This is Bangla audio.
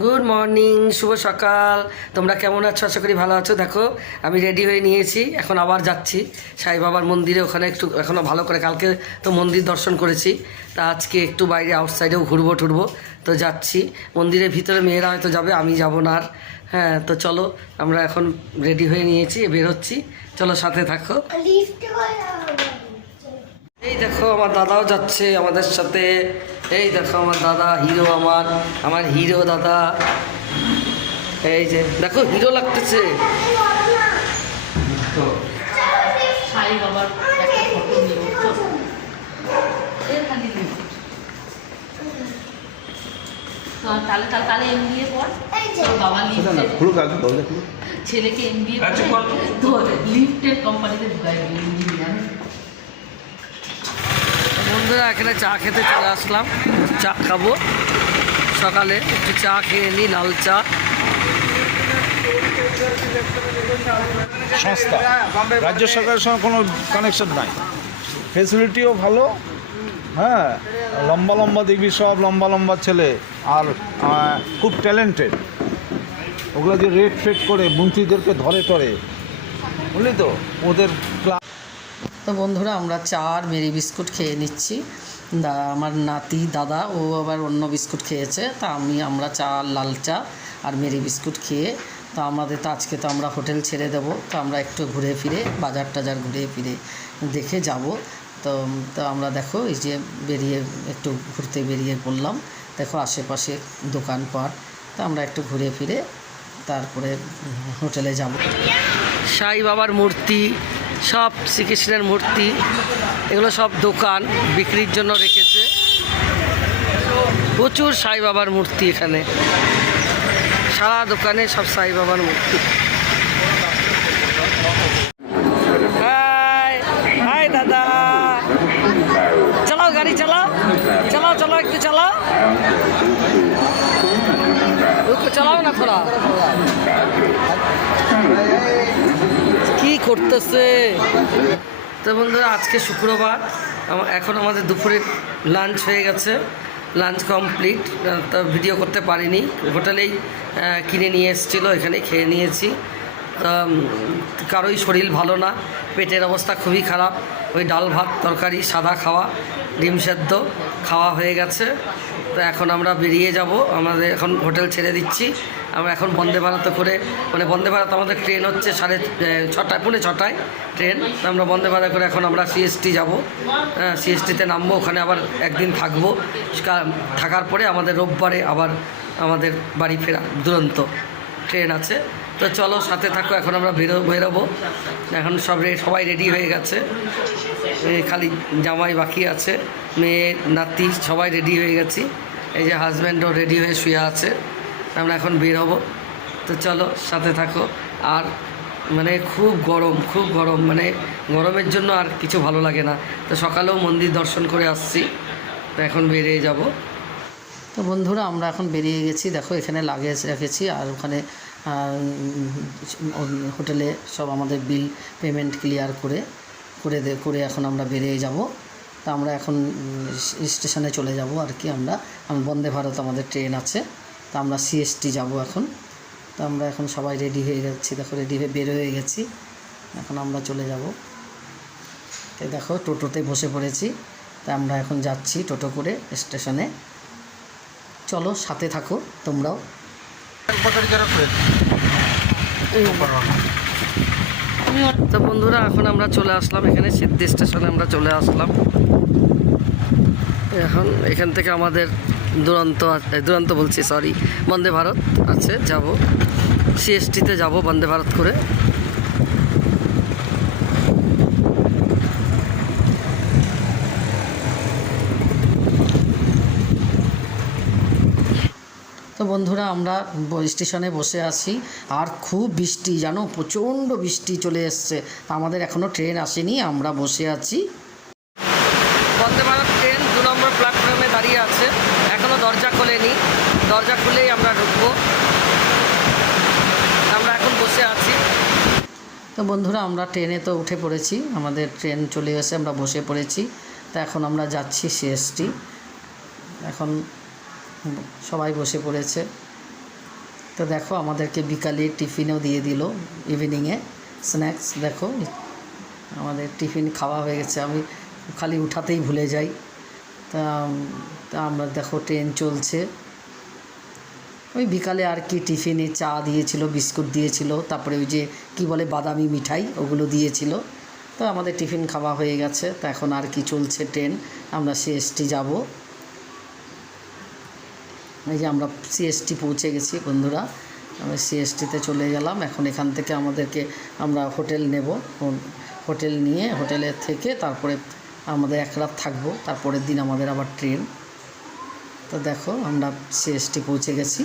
গুড মর্নিং, শুভ সকাল। তোমরা কেমন আছো? আশা করি ভালো আছো। দেখো আমি রেডি হয়ে নিয়েছি, এখন আবার যাচ্ছি সাই বাবার মন্দিরে। ওখানে একটু এখনও ভালো করে, কালকে তো মন্দির দর্শন করেছি, তা আজকে একটু বাইরে আউটসাইডেও ঘুরবো টুরবো। তো যাচ্ছি মন্দিরের ভিতরে, মেয়েরা হয়তো যাবে, আমি যাব না আর। হ্যাঁ, তো চলো আমরা এখন রেডি হয়ে নিয়েছি, বের হচ্ছি। চলো সাথে থাকো। এই দেখো আমার দাদাও যাচ্ছে আমাদের সাথে। এই দেখো আমার দাদা হিরো, আমার হিরো দাদা। এই যে দেখো হিরো লাগতেছে। তো সাই বাবার একটা ফটো নিয়ে এখানে তাহলে তাহলে তাহলে এমবিএ পর তোর বাবা ছেলেকে এমবিএ তো লিফটের কোম্পানিতে ঢুকাই ইঞ্জিনিয়ার। বন্ধুরা এখানে চা খেতে চলে আসলাম, চা খাবো। সকালে একটু চা খেয়ে নিই, লাল চা। সংস্থা রাজ্য সরকারের সঙ্গে কোনো কানেকশন নাই, ফেসিলিটিও ভালো। হ্যাঁ, লম্বা লম্বা দেখবি, সব লম্বা লম্বা ছেলে, আর খুব ট্যালেন্টেড। ওগুলো যে রেড ফেড করে মন্ত্রীদেরকে ধরে টরে, বুঝলি তো ওদের ক্লাস। তো বন্ধুরা আমরা চা আর মেরি বিস্কুট খেয়ে নিচ্ছি। আমার নাতি দাদা ও আবার অন্য বিস্কুট খেয়েছে, তা আমরা চা, লাল চা আর মেরি বিস্কুট খেয়ে, তো আমাদের তো আজকে তো আমরা হোটেল ছেড়ে দেব। তো আমরা একটু ঘুরে ফিরে বাজার টাজার ঘুরে ফিরে দেখে যাব। তো তো আমরা দেখো এই যে একটু ঘুরতে বেরিয়ে পড়লাম। দেখো আশেপাশে দোকানপাট, তো আমরা একটু ঘুরে ফিরে তারপরে হোটেলে যাব। সাই বাবার মূর্তি, সব শ্রীকৃষ্ণের মূর্তি, এগুলো সব দোকান বিক্রির জন্য রেখেছে। প্রচুর সাই বাবার মূর্তি এখানে, সারা দোকানে সব সাই বাবার মূর্তি। হাই হাই দাদা, চালাও গাড়ি, চালাও চালাও চালাও, একটু চালাও, চালাও না থোড়া। কি করতেছে? তো বন্ধুরা আজকে শুক্রবার, এখন আমাদের দুপুরে লাঞ্চ হয়ে গেছে, লাঞ্চ কমপ্লিট। তো ভিডিও করতে পারিনি, হোটেলেই কিনে নিয়ে এসেছিলো, এখানে খেয়ে নিয়েছি। তা কারোই শরীর ভালো না, পেটের অবস্থা খুবই খারাপ। ওই ডাল ভাত তরকারি সাদা খাওয়া, ডিম সেদ্ধ খাওয়া হয়ে গেছে। তো এখন আমরা বেরিয়ে যাব, আমাদের এখন হোটেল ছেড়ে দিচ্ছি। আমরা এখন বন্দে ভারত করে, মানে বন্দে ভারত আমাদের ট্রেন হচ্ছে 6:30 পৌনে 6টায় ট্রেন। তো আমরা বন্দে ভারত করে এখন আমরা সিএসটি যাব। সিএসটিতে নামবো, ওখানে আবার একদিন থাকবো। থাকার পরে আমাদের রোববারে আবার আমাদের বাড়ি ফেরা দুরন্ত ট্রেন আছে। তো চলো সাথে থাকো, এখন আমরা বেরোবো। এখন সবাই রেডি হয়ে গেছে, খালি জামাই বাকি আছে, মেয়ে নাতি সবাই রেডি হয়ে গেছি। এই যে হাজব্যান্ডও রেডি হয়ে শুয়ে আছে। আমরা এখন বের হবো। তো চলো সাথে থাকো। আর মানে খুব গরম, মানে গরমের জন্য আর কিছু ভালো লাগে না। তো সকালেও মন্দির দর্শন করে আসছি, তো এখন বেরিয়ে যাব। তো বন্ধুরা আমরা এখন বেরিয়ে গেছি। দেখো এখানে লাগেজ রেখেছি, আর ওখানে হোটেলে সব আমাদের বিল পেমেন্ট ক্লিয়ার করে এখন আমরা বেরিয়ে যাব। তা আমরা এখন স্টেশনে চলে যাব আর কি। আমরা বন্দে ভারত আমাদের ট্রেন আছে, তা আমরা সিএসটি যাব এখন। তো আমরা এখন সবাই রেডি হয়ে যাচ্ছি, দেখো রেডি হয়ে বের হয়ে গেছি, এখন আমরা চলে যাব। তো দেখো টোটোতে বসে পড়েছি, তা আমরা এখন যাচ্ছি টোটো করে স্টেশনে। চলো সাথে থাকো তোমরাও। তো বন্ধুরা এখন আমরা চলে আসলাম এখানে সিদ্ধি স্টেশনে, আমরা চলে আসলাম। এখন এখান থেকে আমাদের দুরন্ত বলছি, সরি, বন্দে ভারত আছে, যাব সিএসটিতে যাব বন্দে ভারত করে। তো বন্ধুরা আমরা স্টেশনে বসে আছি, আর খুব বৃষ্টি, জানো প্রচণ্ড বৃষ্টি চলে এসছে। আমাদের এখনও ট্রেন আসেনি, আমরা বসে আছি। বন্দে ভারত ট্রেন 2 নম্বর প্ল্যাটফর্মে দাঁড়িয়ে আছে, এখনও দরজা খোলেনি, দরজা খুলেই আমরা ঢুকবো। আমরা এখন বসে আছি। তো বন্ধুরা আমরা ট্রেনে তো উঠে পড়েছি, আমাদের ট্রেন চলে এসে আমরা বসে পড়েছি। তো এখন আমরা যাচ্ছি সিএসটি। এখন সবাই বসে পড়েছে। তো দেখো আমাদেরকে বিকালে টিফিনও দিয়ে দিল, ইভিনিংয়ে স্ন্যাক্স। দেখো আমাদের টিফিন খাওয়া হয়ে গেছে, আমি খালি উঠাতেই ভুলে যাই। তা তা আমরা দেখো ট্রেন চলছে। ওই বিকালে আর কি টিফিনে চা দিয়েছিল, বিস্কুট দিয়েছিল, তারপরে ওই যে কি বলে বাদামি মিঠাই, ওগুলো দিয়েছিল। তো আমাদের টিফিন খাওয়া হয়ে গেছে। তো এখন আর কি চলছে ট্রেন, আমরা সিএসটি যাব। এই যে আমরা সিএসটি পৌঁছে গেছি বন্ধুরা, আমরা সিএসটিতে চলে গেলাম। এখন এখান থেকে আমরা হোটেল নেব, হোটেল নিয়ে হোটেলে থেকে তারপরে আমাদের এক রাত থাকবো, তারপরের দিন আমাদের আবার ট্রেন। তো দেখো আমরা সিএসটি পৌঁছে গেছি।